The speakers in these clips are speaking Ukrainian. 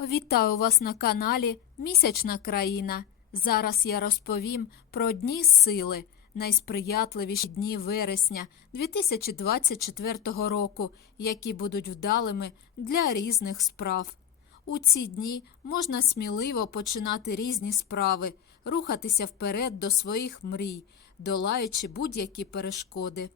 Вітаю вас на каналі Місячна країна. Зараз я розповім про дні сили, найсприятливіші дні вересня 2024 року, які будуть вдалими для різних справ. У ці дні можна сміливо починати різні справи, рухатися вперед до своїх мрій, долаючи будь-які перешкоди.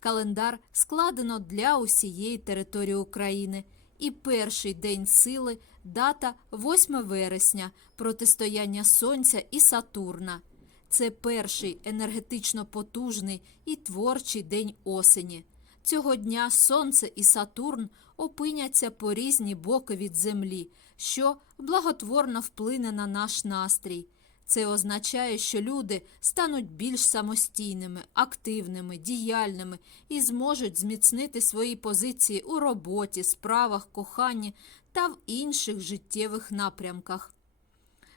Календар складено для усієї території України. І перший день сили дата 8 вересня протистояння Сонця і Сатурна. Це перший енергетично потужний і творчий день осені. Цього дня Сонце і Сатурн опиняться по різні боки від Землі, що благотворно вплине на наш настрій. Це означає, що люди стануть більш самостійними, активними, діяльними і зможуть зміцнити свої позиції у роботі, справах, коханні та в інших життєвих напрямках.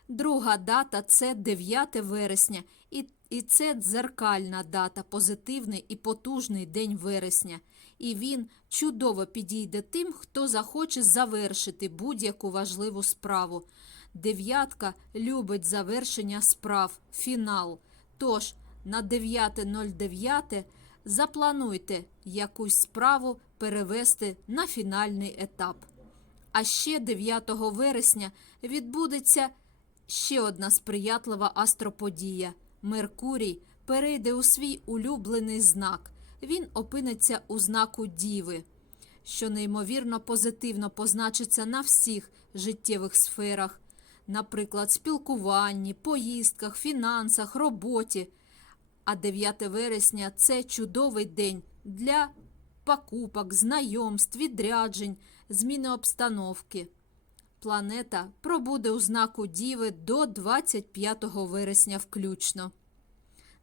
Друга дата це 9 вересня, і, і це дзеркальна дата, позитивний і потужний день вересня. І він чудово підійде тим, хто захоче завершити будь-яку важливу справу. Дев'ятка любить завершення справ, фінал. Тож на 9.09 заплануйте якусь справу перевести на фінальний етап. А ще 9 вересня відбудеться ще одна сприятлива астроподія. Меркурій перейде у свій улюблений знак. Він опиниться у знаку Діви, що неймовірно позитивно позначиться на всіх життєвих сферах, наприклад, спілкуванні, поїздках, фінансах, роботі. А 9 вересня це чудовий день для покупок, знайомств, відряджень, зміни обстановки. Планета пробуде у знаку Діви до 25 вересня включно.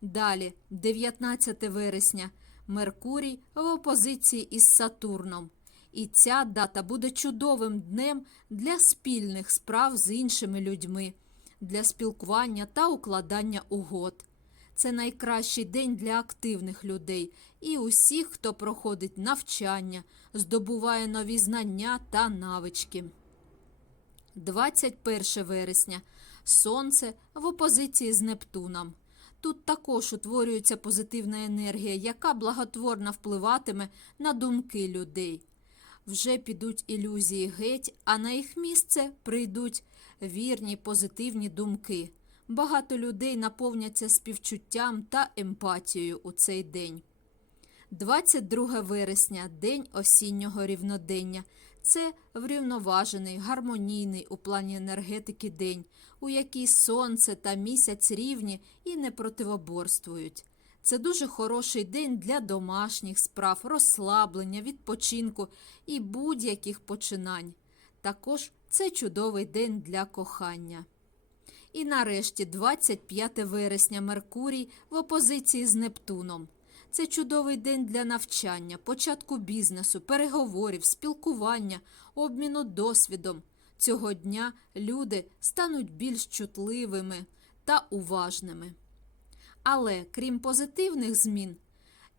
Далі, 19 вересня, Меркурій в опозиції із Сатурном. І ця дата буде чудовим днем для спільних справ з іншими людьми, для спілкування та укладання угод. Це найкращий день для активних людей і усіх, хто проходить навчання, здобуває нові знання та навички. 21 вересня Сонце в опозиції з Нептуном. Тут також утворюється позитивна енергія, яка благотворно впливатиме на думки людей. Вже підуть ілюзії геть, а на їх місце прийдуть вірні позитивні думки. Багато людей наповняться співчуттям та емпатією у цей день. 22 вересня день осіннього рівнодення. Це врівноважений, гармонійний у плані енергетики день, у який сонце та місяць рівні і не противоборствують. Це дуже хороший день для домашніх справ, розслаблення, відпочинку і будь-яких починань. Також це чудовий день для кохання. І нарешті 25 вересня Меркурій в опозиції з Нептуном. Це чудовий день для навчання, початку бізнесу, переговорів, спілкування, обміну досвідом. Цього дня люди стануть більш чутливими та уважними. Але крім позитивних змін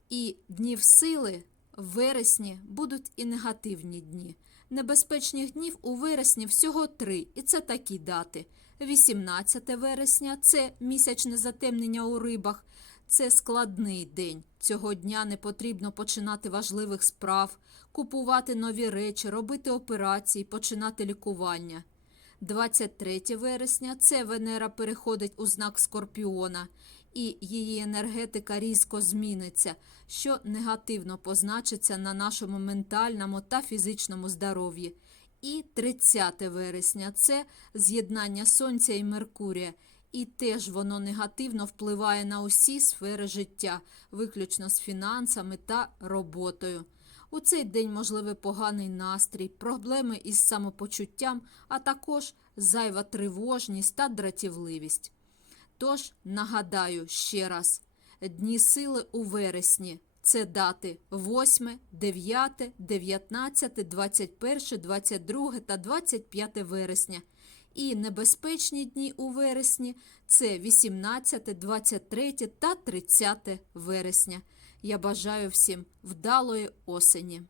і днів сили, вересні будуть і негативні дні. Небезпечних днів у вересні всього три, і це такі дати: 18 вересня це місячне затемнення у рибах, це складний день. Цього дня не потрібно починати важливих справ, купувати нові речі, робити операції, починати лікування. 23 вересня це Венера переходить у знак Скорпіона, і її енергетика різко зміниться, що негативно позначиться на нашому ментальному та фізичному здоров'ї. І 30 вересня це з'єднання Сонця і Меркурія, і теж воно негативно впливає на усі сфери життя, виключно з фінансами та роботою. У цей день можливий поганий настрій, проблеми із самопочуттям, а також зайва тривожність та дратівливість. Тож нагадаю ще раз: дні сили у вересні це дати 8, 9, 19, 21, 22 та 25 вересня. І небезпечні дні у вересні це 18, 23 та 30 вересня. Я бажаю всім вдалої осені.